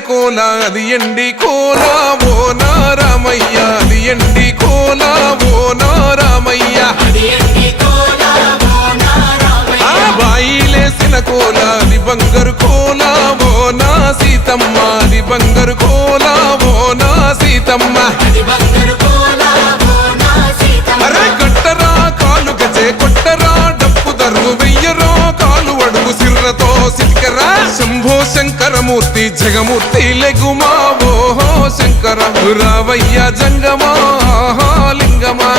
కోల అది ఎండి కోల ఓ నారామయ్య అది ఎండి కోల ఓ నారామయ్య బాయిలేసిన కోల అది బంగారు కోల ఓ నా సీతమ్మ అది బంగారు కోల ఓ నా సీతమ్మ అరే కట్టరా కాలు గజే కొట్టరా డప్పు దరువు వెయ్యరో కాలు అడుగు సిర్రతో సిటికరా శంభో శంకరమూర్తి జగమూర్తి లెగుమా ఓహో శంకర రావయ్య జంగమా లింగమా